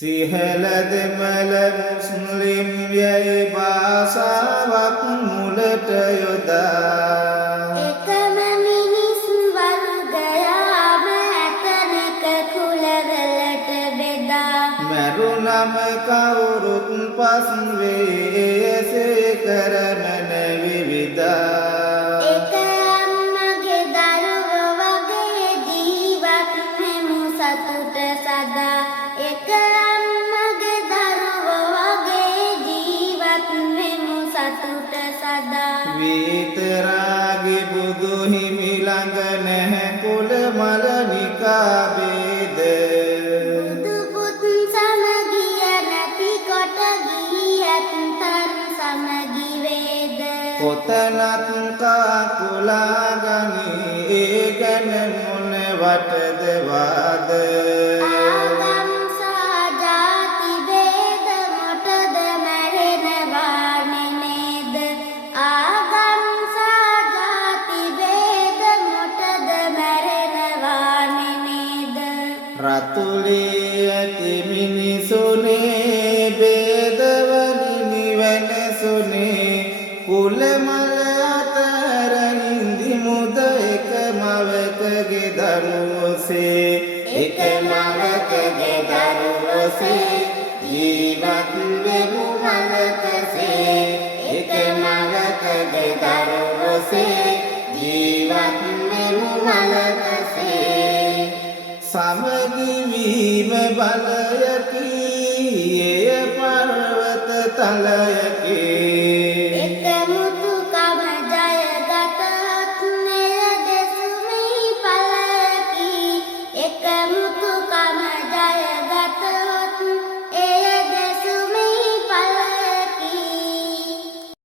සිහල දෙමළ මුස්ලිම් යයි භාෂාවක් මුලට යොදා එකම මිනිස් වර්ගයාම ඇතනක කුලවලට බෙදා මරුණම කවුරුත් පස් වේ එසේ කරන විවිධා එක අම්මගේ දරුවෝ වගේ ජීවත් වෙමු සතුට සදා එක අම්මගේ දරුවෝ වගේ ජීවත් වෙමු සතුට සදා විතරාගි බුදු හිමි ළඟ නැහැ කුල මල නිකාබේද බුදු පුත් සමගිය නැති කොට ගියත් තන් සමගි වේද කොතනත් කාකුලා ගනී ඒ ගැන මොන වටද වාද ආගම් සහ ජාති ભેද මොටද මැරෙනවානේ නේද ආගම් සහ ජාති ભેද මොටද මැරෙනවානේ නේද රතුලේ ඇති මිනිසුනේ බේදවලින් වෙනසුනේ කුල මල අතර හින්දි මුද එක මවකගේ දරුවෝසේ එක මවකගේ දරුවෝසේ ජීවත් වෙමු මලකසේ එක මවකගේ දරුවෝසේ ජීවත් වෙමු මලකසේ සමගි වීම බලයකි එය පර්වත තලයකි